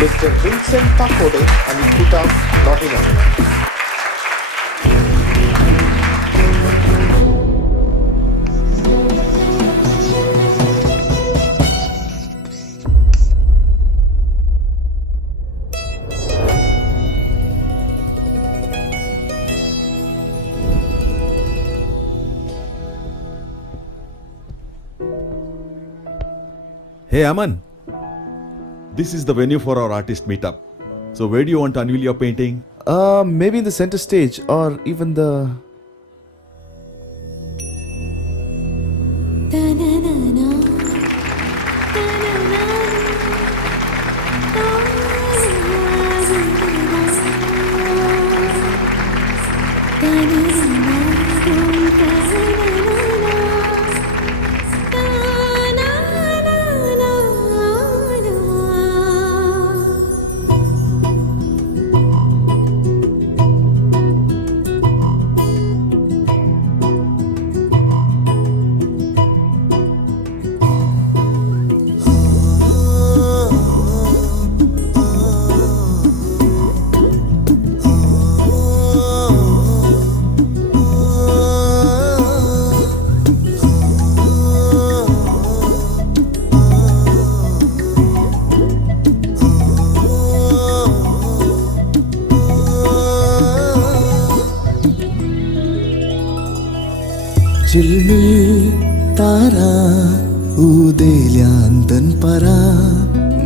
Mr. Vincent Taccode आणि कुटा Nottingham. Hey Aman, this is the venue for our artist meetup. So where do you want to unveil your painting? Maybe in the center stage or even the... चिलमिल तारा उदेल्यान दनपारा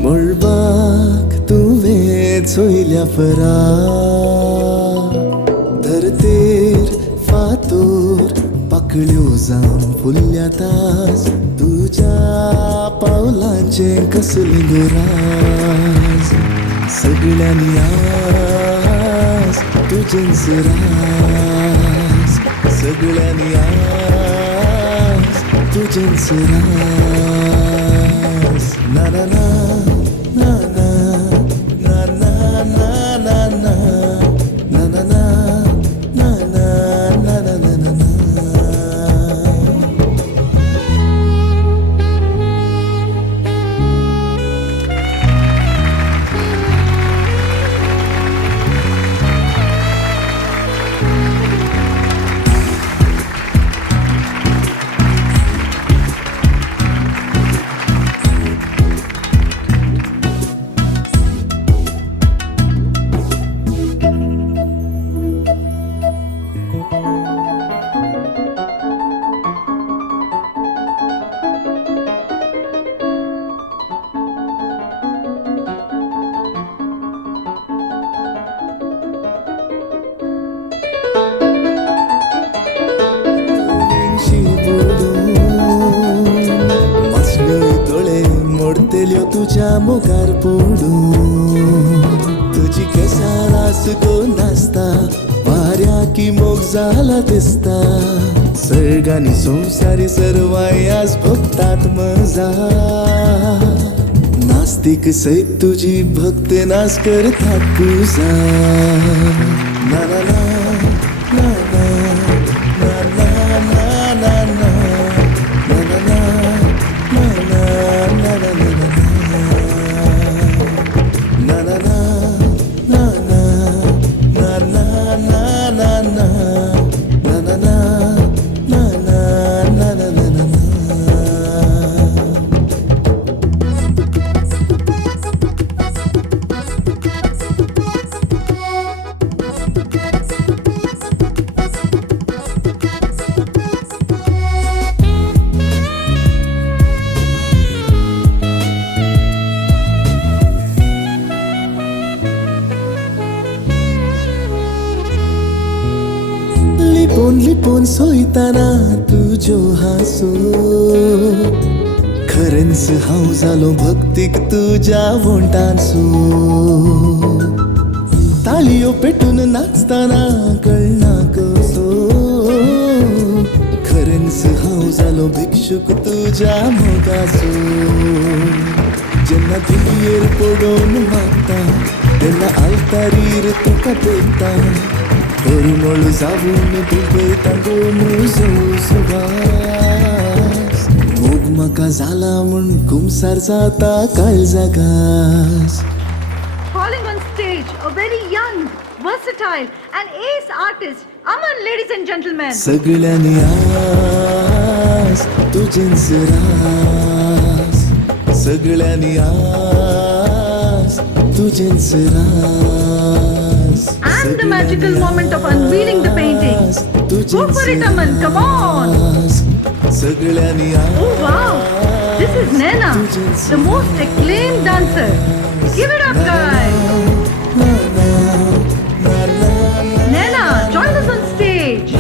मळबाक तुवें चोयल्या परा धरतेर फातोर पाकळ्यो जावन फुल्ल्या तास तुज्या पावलांचे कसले गोराज सगळ्यांनी आस तुजेंच रास सगळ्यांनी आस तुजेंच रास ना ना ना ना ना ना ना ना ना ना ना ना ना ना ना ना ना ना. मोडतेल्यो तुझ्या मोगार पडून तुझी केसां आसको नाचता वाऱ्या की मोग जाला दिसता सर्गानी संवसारी सर्वाय आज भक्तात मजा नास्तिक सैत तुझी भक्त नाच करतात तुझा ना ना ना ना ना ना ना ना ना लिपोन सोयताना तुझो हासो खरेंच हांव जालो भक्तीक तुज्या वोंटांचो ताळयो पेटून नाचताना कळना कसो खरेंच हांव जालो भिक्षुक तुज्या मोगाचो जेन्ना दिलयेर पडोवन मागता तेन्ना आलतारीर तुका पळयता परिमळ जावून पिकयता गोमुजो सुवास मोग म्हाका जाला म्हूण घुमसार जाता काळजागास stage, a very young, versatile, and ace artist, Aman, ladies and gentlemen. सगळ्यांनी आस तुझेच रास सगळ्यांनी आस तुझेच रास And the magical moment of unveiling the painting. Go for it, Aman, come on. सगळ्यांनी Oh wow, this is Naina, the most acclaimed dancer. Give it up, guys. Naina, join us on stage.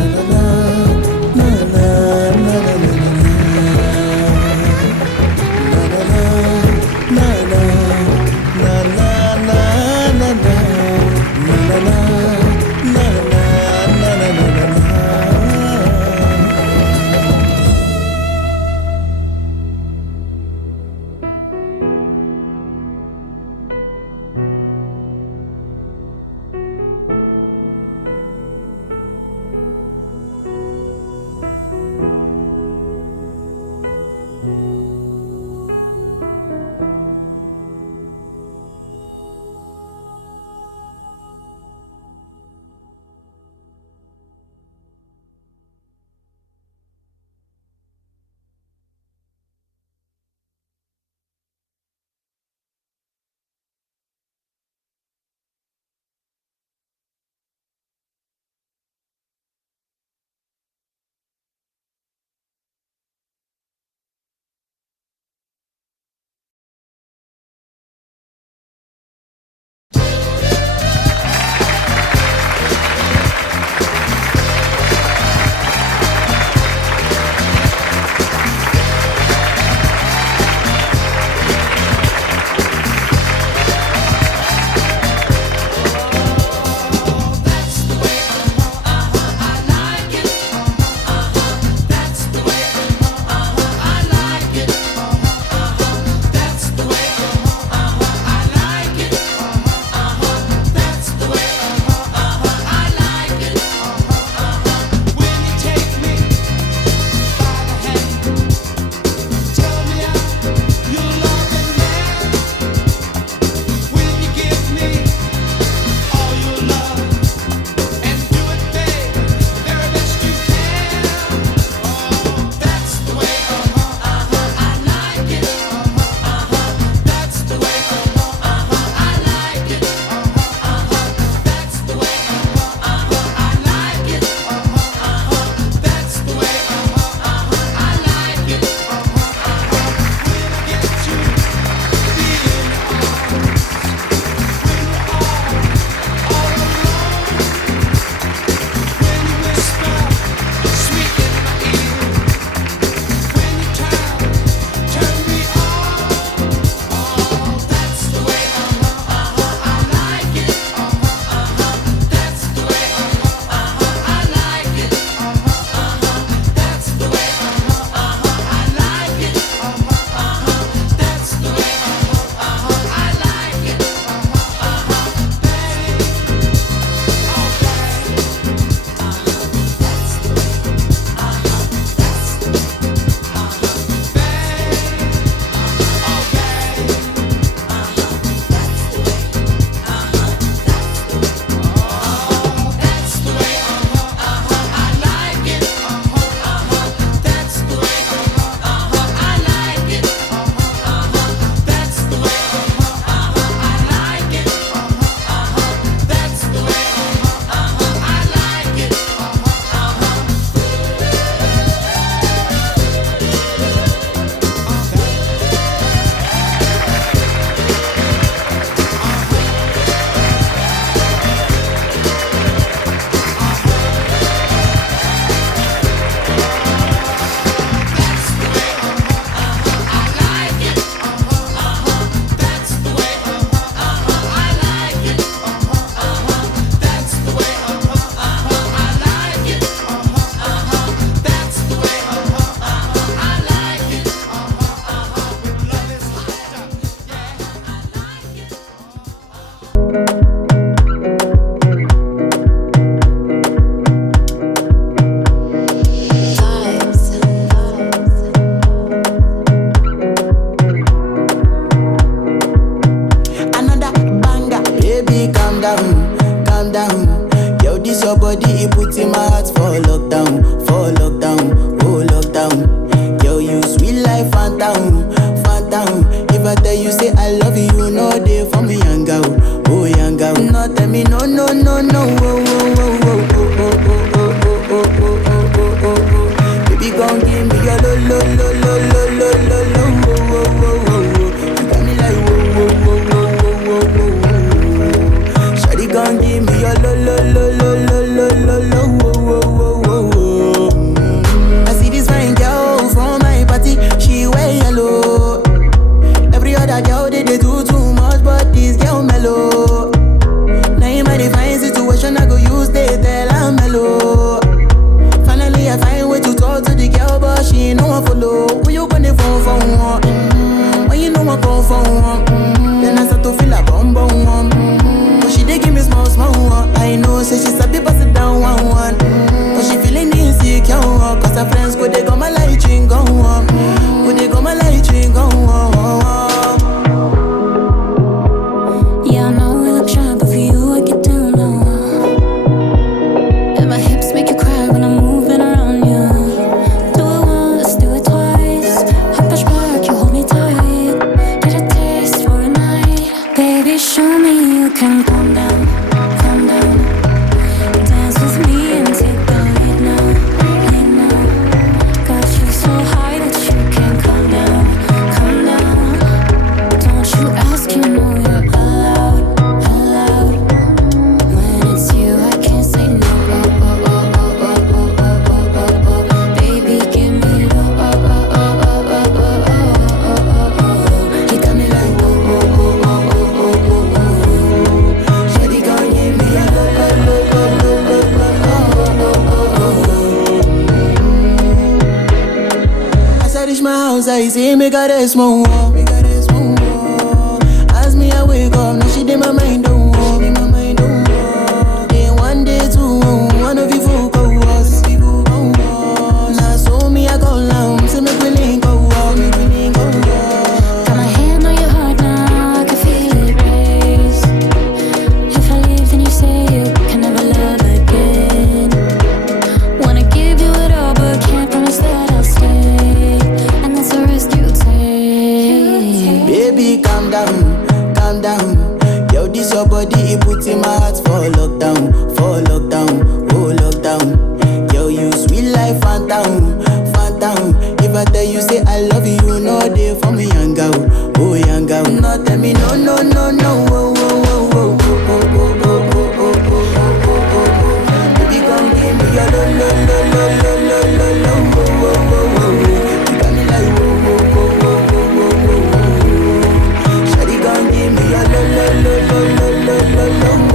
calm down. Yo, this your body, it puts in my heart for lockdown, oh lockdown. Yo, you sweet life, phantom, phantom. If I tell you say I love you, you know they for me, young girl, oh young girl. No, tell me no, no, no, no, oh, oh, oh, oh, oh, oh, oh, oh, oh, oh, oh, oh, oh, oh. Baby, gon' give me your lo, lo, lo, lo, lo, lo, lo, lo, oh, oh, oh, oh, oh. You got me like whoa, whoa, whoa, whoa, whoa, whoa, whoa. Shawty gon' give me your lo, lo, lo, lo, lo, lo, lo, lo, oh, oh, oh, oh. I see this fine girl from my party, she wear yellow. Every other girl they do too much, but this girl mellow. Now in my divine situation, I go use they tell I'm mellow. Finally I find way to talk to the girl, but she ain't no one follow. Who you gonna phone for one? When you know I come for one, then I start to feel a bum bum one. But she dey give me small small one. I know say she sabi pass it down one one. But she feeling insecure, cause her friends go they go my light ring go on. Go they go my light ring go on. Yeah, I know we look shy, but for you I get down low. And my hips make you cry when I'm moving around you. Do it once, do it twice. I push back, you hold me tight. Get a taste for a night. Baby, show me you can calm down, calm down. Dance with me and take the lead now, lead now. Got you so high that you can't calm down, calm down. Don't you ask, you know you're allowed, allowed. When it's you, I can't say no. Oh, oh, oh, oh, oh, oh, oh, oh, oh, oh. Baby, give me low. Oh, oh, oh, oh, oh, oh, oh, oh, oh. You got me like oh, oh, oh, oh, oh, oh, oh, oh. Shawty gon' give me a low, low, low, low, low, low, oh, oh, oh, oh. As I reach my house, I see me got a small wall. As me I wake up, now she did my mind don't walk. Then one day two, one of you folk go was. Now so me I go long, so me willing go walk. Got my hand on your heart now, I can feel it race. If I leave, then you say you can never love again. Wanna give you it all, but can't promise that I'll stay. And that's a risk you take. Baby, calm down, calm down. Yo, this your body, it puts in my heart for lockdown, oh lockdown. Yo, you sweet life, phantom, phantom. If I tell you say I love you, you know they for me, young girl, oh young girl. No, tell me no, no, no, no, oh, oh, oh, oh, oh, oh, oh, oh, oh, oh, oh, oh, oh. Baby, come give me your lo, lo, lo, lo, lo, lo, lo, lo, oh, oh, oh, oh, oh. You got me like oh, oh, oh, oh, oh, oh, oh, oh. Shawty gon' give me your lo, lo, lo, lo, lo, lo, lo, lo.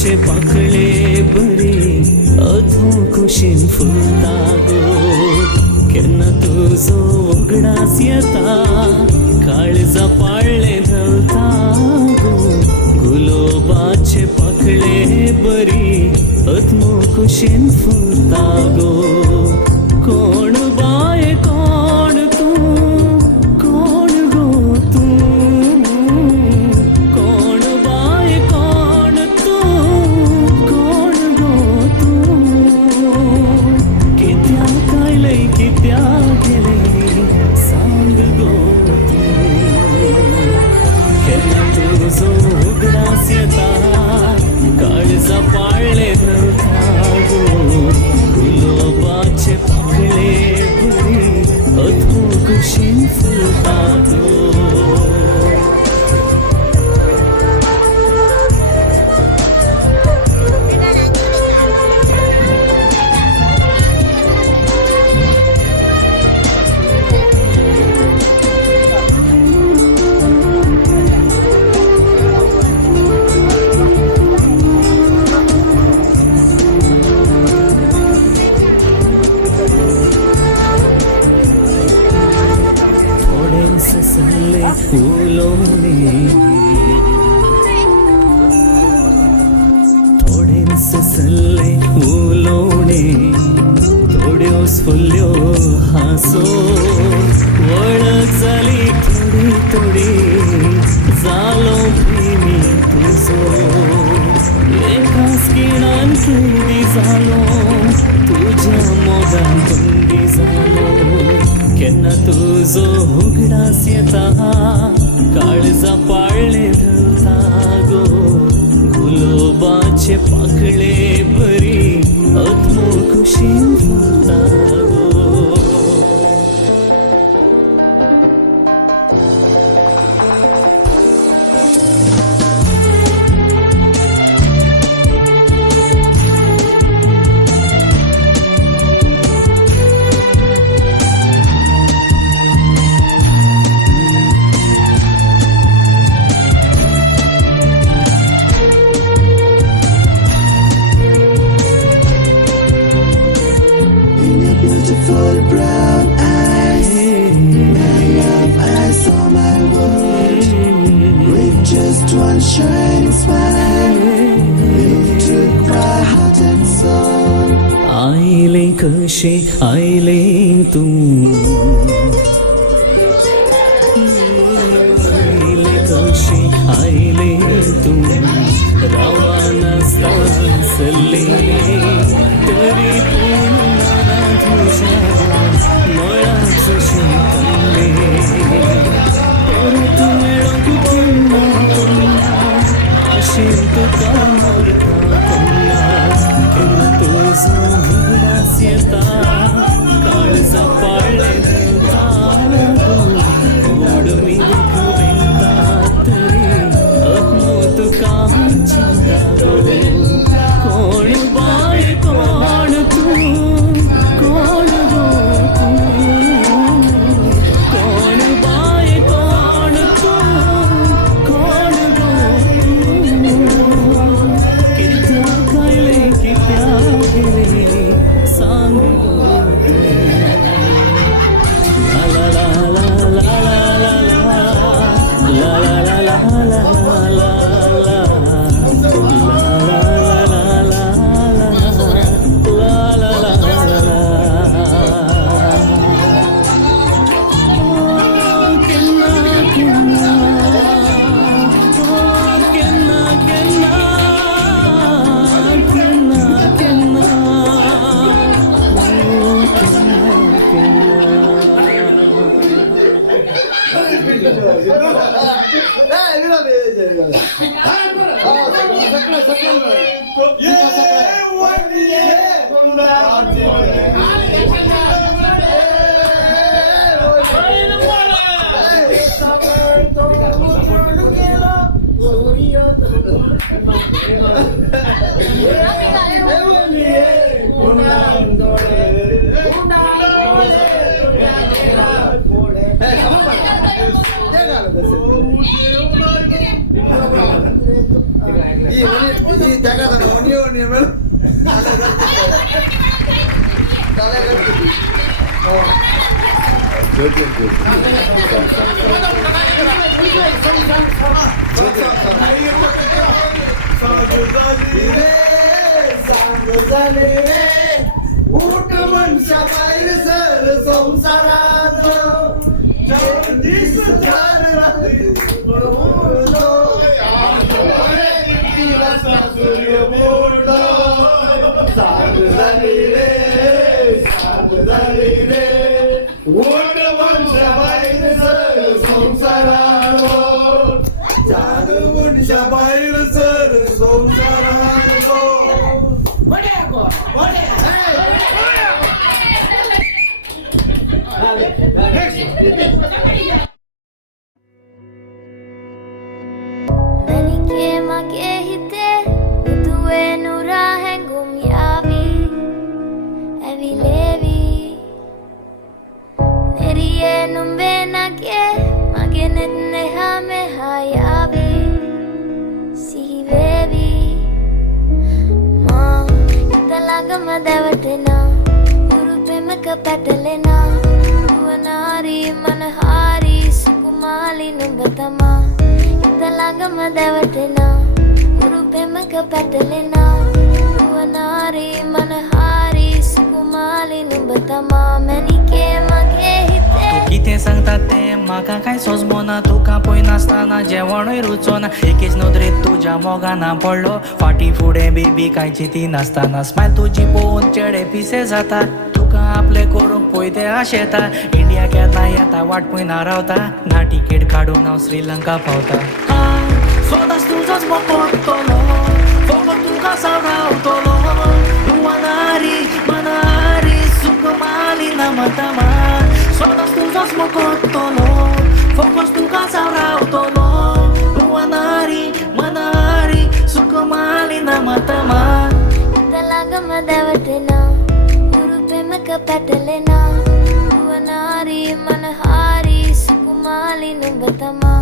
बाचे पाकळे बरी अथो कुशीन फुलता गो केन्ना तुजो उगडास येता काळजा पाळले धवता गो गुलोबाचे पाकळे बरी अथो कुशीन फुलता गो कोण बाय कोण तू कोण गो तू कोण बाय कोण तू कोण गो तू कित्याक आयलय कित्याक गेले सांग गो तू केन्ना तुजो उगडास येता काळजा पाळले धरता गो गुलोबाचे पाकळे बरी अथो कुशीन फुलता गो सल्ले उलोवणे थोडेच सल्ले उलोवणे थोड्योच फुल्यो हासो वळख जाली थोडी थोडी जालो प्रेमी तुजो एकाच किणान कैदी जालो तुज्या मोगान बंदी जालो केन्ना तुजो उगडास येता काळजा पाळले धरता गो गुलोबाचे पाकळे बरी अथो कुशीन फुलता गो Beautiful brown eyes, my love, I saw my world with just one shining smile. You took my heart and soul. आयले कशे आयले तू आयले कशे आयले तू रावानास्ता सल्ले तरी पूण मना तुझ्या मळाच शिंकले परत मेळोंक पुन्हा पुन्हा आशेन तुका मोरता पुन्हा केन्ना तुजो उगडास येता काळजा पाळले धरता ओडून दूख वेंता तरी अथो तुका चिंता गो कोण बाय कोण तू कोण गो तू कोण बाय कोण तू कोण गो तू कित्याक आयले कित्याक गेले सांग गो तू ला ला ला ला ला ला ला ला ला ला ला ला कितें सांगता तें म्हाका कांय सोजमोना तुका पळय नासतना जेवणूय रुचोना एकेच नदरेत तुज्या मोगाना पडलो फाटी फुडें बेबी कांयची ती नासतना स्मायल तुजी पळोवन चेडे पिसे जाता तुका आपले करूंक पळय ते आशेता इंडिया केन्ना येता वाट पळयना रावता ना टिकेट काडून हांव श्रीलंका पावता सोदास तुजोच मोकोतलो फकत तुका सांवरावतलो मनारी सुख मालिना मतमा सोदास तुजोच मोकोतलो फकत तुका सांवरावतलो मनारी सुख मालिना मतमा Talagama dawatina Urupe maka patalena Uwanari manahari Sukumali numbatama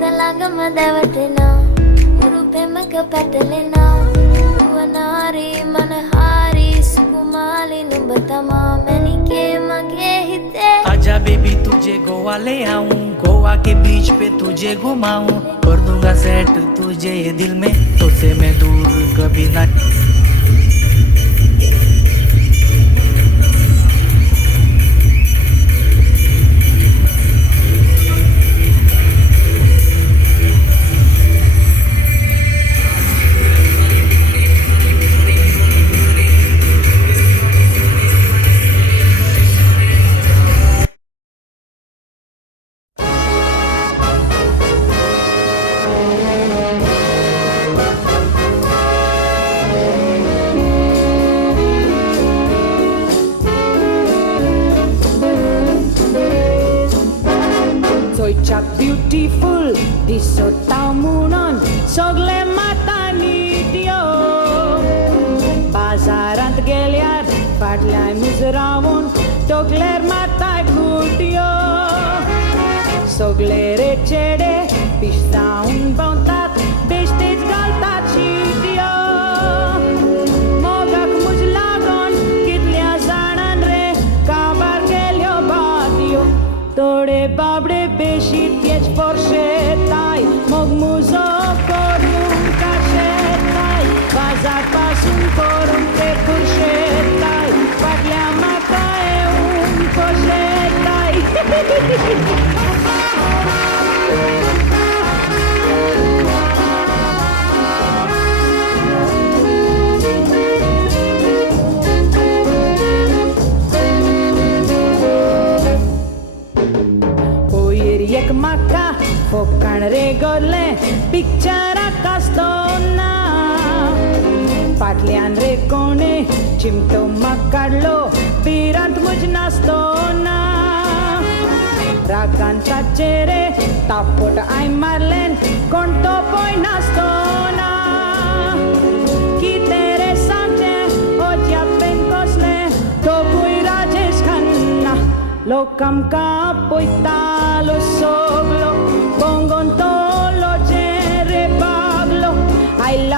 Talagama dawatina Urupe maka patalena Uwanari manahari Sukumali numbatama Manike mage hite आजा बेबी तुझे गोवा ले आऊं गोवा के बीच पे तुझे घुमाऊं कर दूंगा सेट तुझे ये दिल में तुझसे मैं दूर कभी ना beautiful दिसता म्हणून सगळे माता निट्यो बाजारांत गेल्यार फाटल्यान रावून तकलेर माताय गुट्यो सगळे रे चेडे पिश्तावून भोंवतात बेश्टेच घालतात शिट्यो मोगाक मुज लागोन कितल्या जाणांन रे काबार गेल्यो बातयो थोडे बाबडे बेशिट्येच फॉर्शेताय मोग मुजो करून काशेताय बाजार पासून करून ते खुर्शेताय फाटल्या म्हाका येवन खोशेताय एक म्हाका फोकाण रे गोरले पिक्चराक आसतना फाटल्यान रे कोणे चिमटो म्हाका काडलो बिरांत मुज नासतना रागान ताचे रे तापट हांय मारलें कोण तो पळय नासतना कितें रे सांगचें ओज्या पेन कसलें तोपूय राजेश खन्ना लोक आमकां पळयतालो सगलो बोंगोन तोलो जे रे बागलो आयला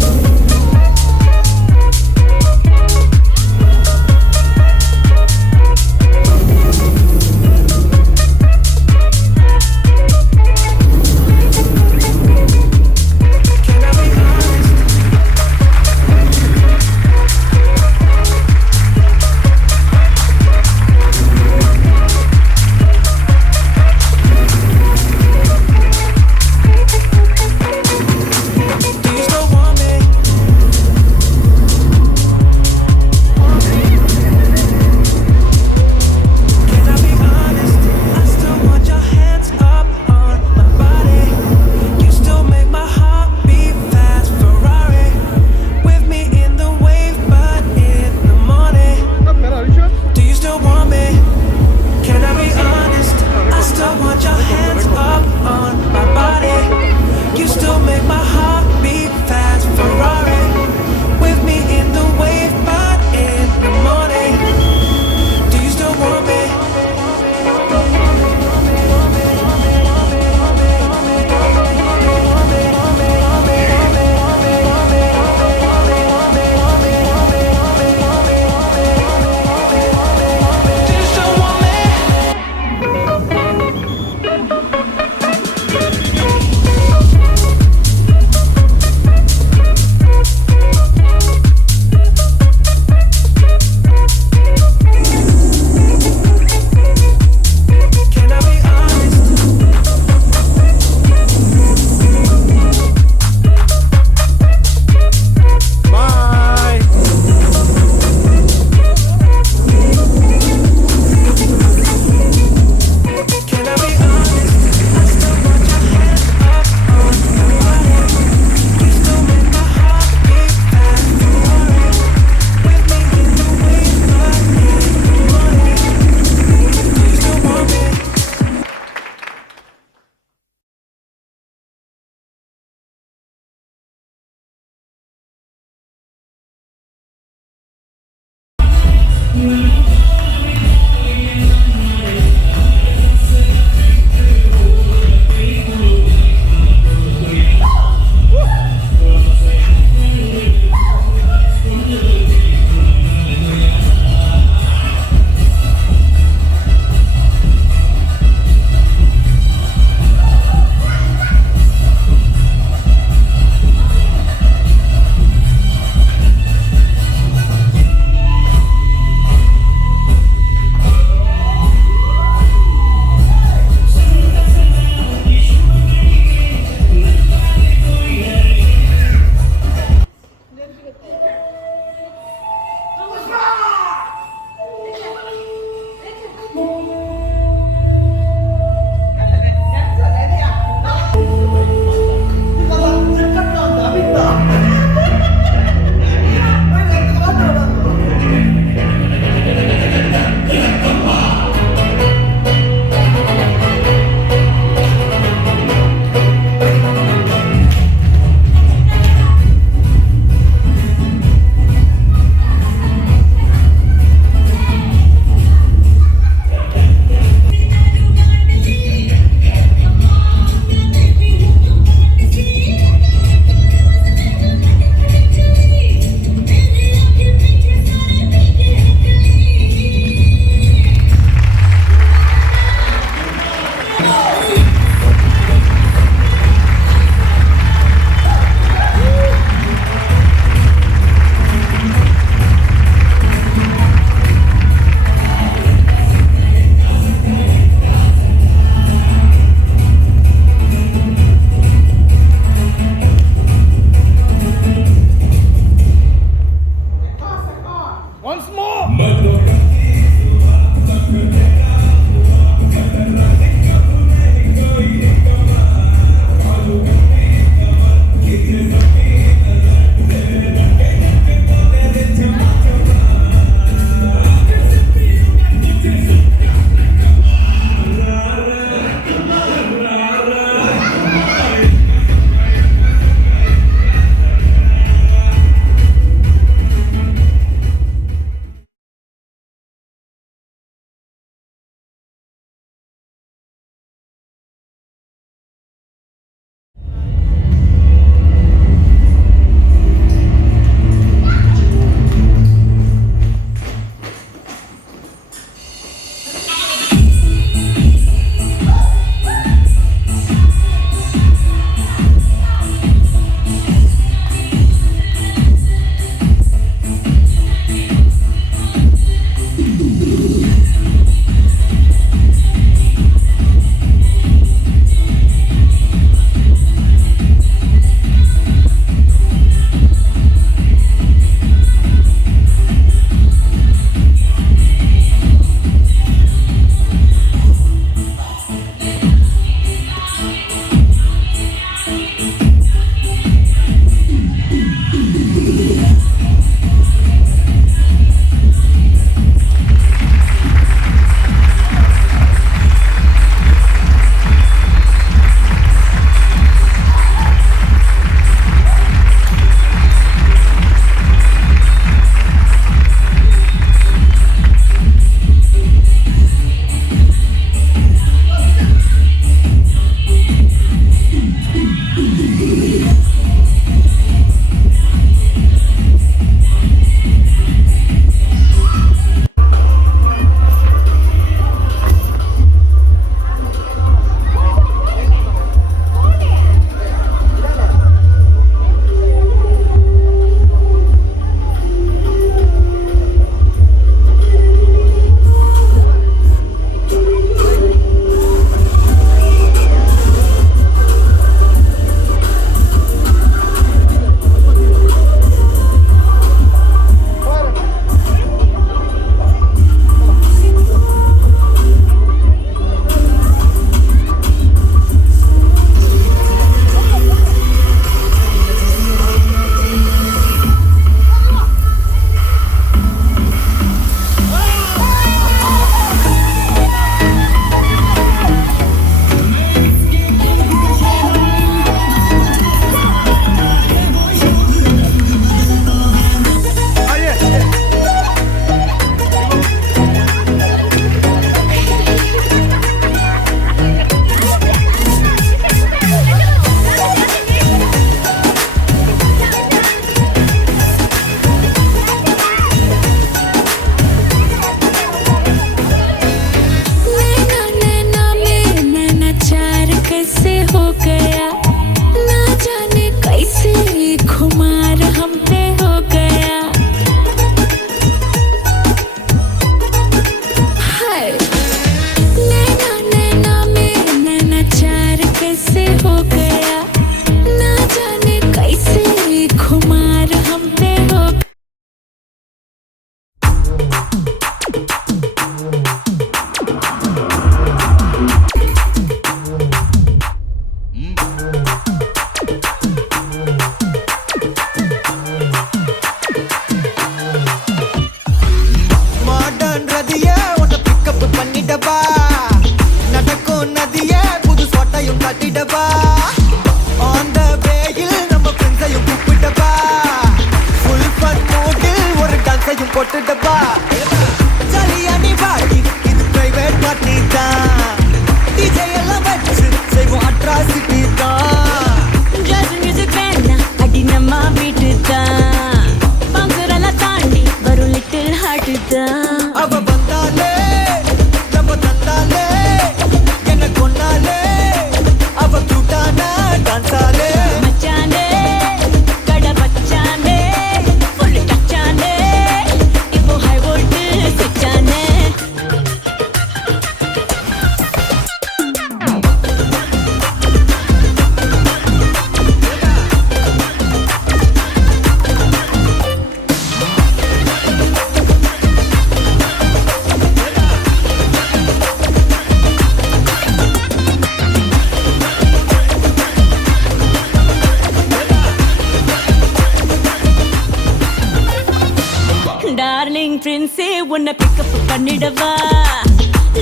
டார்லிங் பிரின்ஸே உன்னை பிக்கப் பண்ணிடவா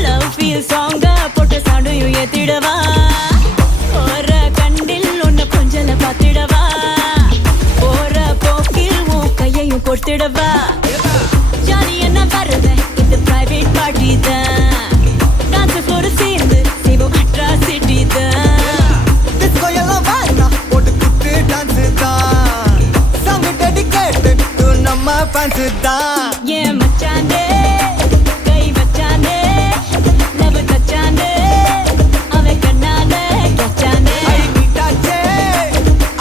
லவ் ஃபீல் சாங்க போட்டு சாண்டையும் ஏத்திடவா ஒரு கண்டில் உன்னை கொஞ்சல பார்த்திடவா போற போக்கில் உன் கையையும் கொடுத்திடவா ஜாலி என்ன வருவேன் இந்த பிரைவேட் பார்ட்டி தான் டான்ஸ் ஃப்ளோர் சேர்ந்து செய்வோம் அட்ராசிட்டி தான் டிஸ்கோ எல்லாம் வேணாம் போட்டு குத்து டான்ஸ் தான் சாங் டெடிகேட்டட் டு நம்ம ஃபேன்ஸ் தான் ஏன் மச்சானே கை வச்சானே லவ் தச்சானே அவன் கண்ணால கச்சானே ஐ மீட்டாச்சே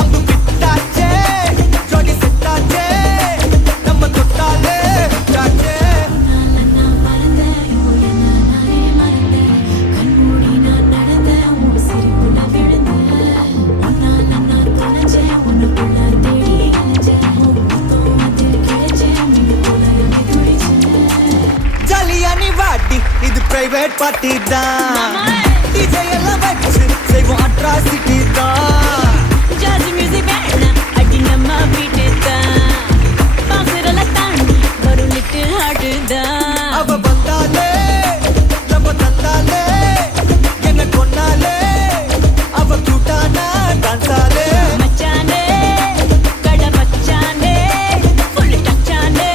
அம்பு பிட்டாச்சே ஜோடி செட்டாச்சே நம்ம தொட்டாலே டாச்சே நான் மறந்தேன் இப்போ என்ன நானே மறந்தேன் கண்மூடி நான் நடந்தேன் உன் சிரிப்புல விழுந்தேன் உன்னால நான் தொலைஞ்சேன் உனக்குள்ள தேடி அலைஞ்சேன் மொத்தம் அதில் கிடைச்சேன் உன்னை போல எண்ணி துடிச்சேன் ஜாலியா நீ வாட்டி இது பிரைவேட் பார்ட்டி தான் டிஜே எல்லாம் வச்சு செய்வோம் அட்ராசிட்டி தான் ஜாஸ் மியூசிக் வேணாம் அடி நம்ம வீட்டு தான் பாசுரெல்லாம் தாண்டி வரும் லிட்டில் ஹார்ட் தான் அவ வந்தாலே நம்ம தந்தாலே என்ன கொன்னாலே அவ கூட்டானா டான்ஸாலே மச்சானே கடை வச்சானே ஃபுல் டச்சானே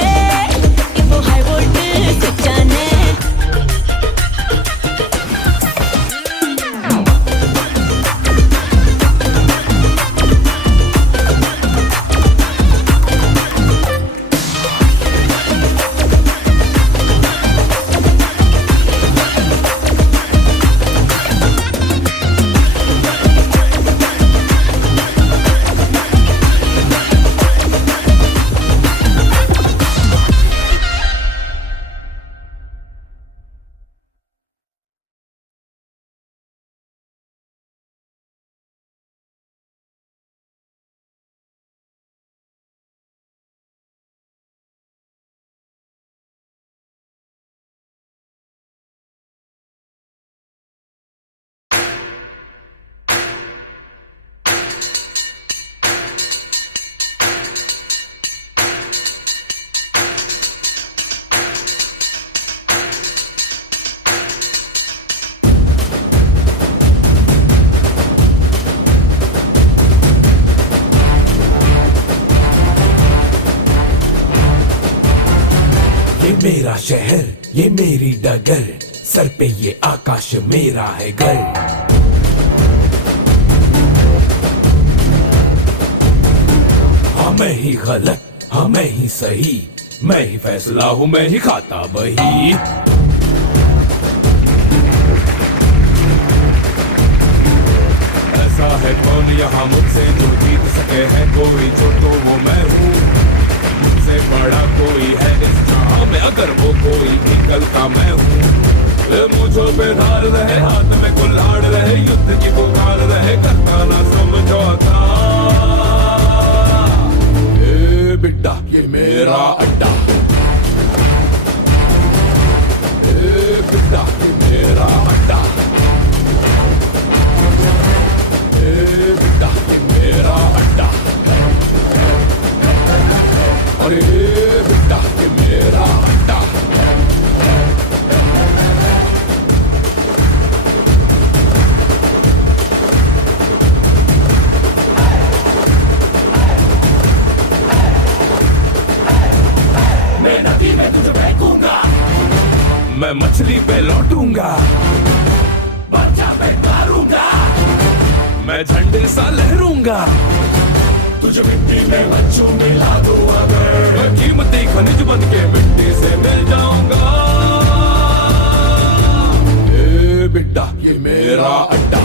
இப்போ ஹை வோல்ட் சுச்சானே मेरा शहर ये मेरी डगर सर पे ये आकाश मेरा है घर हाँ मैं ही गलत हाँ मैं ही सही मैं ही फैसला हूँ मैं ही खाता बही ऐसा है कौन यहाँ मुझसे जो जीत सके है कोई जो तो वो मैं हूँ मुझसे बड़ा कोई है इस जहां में अगर वो कोई भी कल का मैं हूँ मुझो पे धार रहे हाथ में कुल्हाड़ रहे युद्ध की पुकार रहे करता ना समझौता ए बिट्टा ये मेरा अड्डा ए बिट्टा ये मेरा अड्डा ए बिट्टा ये मेरा अड्डा अरे बिट्टा ये मेरा अड्डा मैं नदी में तुझे फेंकूंगा मैं मछली पे लौटूंगा बच्चा पे मारूंगा मैं झंडे सा लहरूंगा तुझे मिट्टी में बच्चों मिला दो अगर मैं कीमती खनिज बन के मिट्टी से मिल जाऊंगा ए बिट्टा ये मेरा अड्डा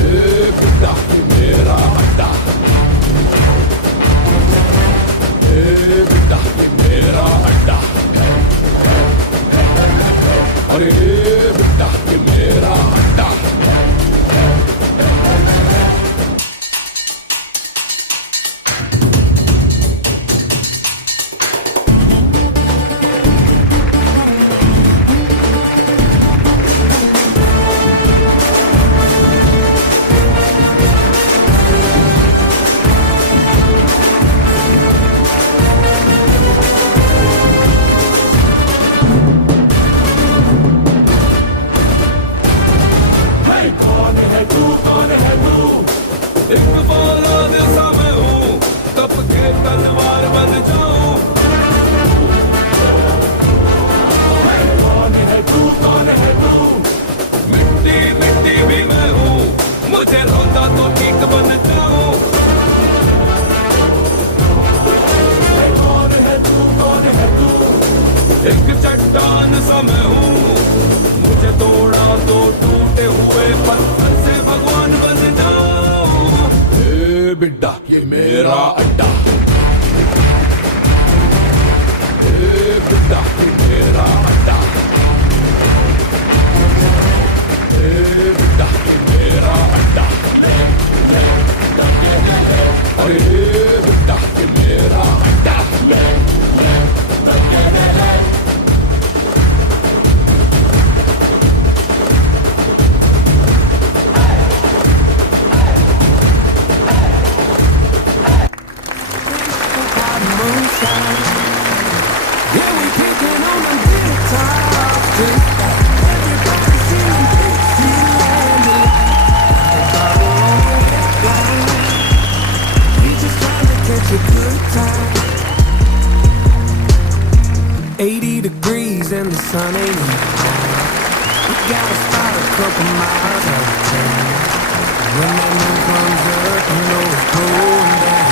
ए बिट्टा ये मेरा अड्डा ए बिट्टा ये मेरा अड्डा अरे बिट्टा ये मेरा अड्डा बिड्डा ये मेरा अड्डा बिड्डा ये मेरा अड्डा बिड्डा ये मेरा अड्डा अरे बिड्डा ये मेरा अड्डा a good time. 80 degrees and the sun ain't even hot. We got a spot a couple miles out of town. When that moon comes up, you know it's going down.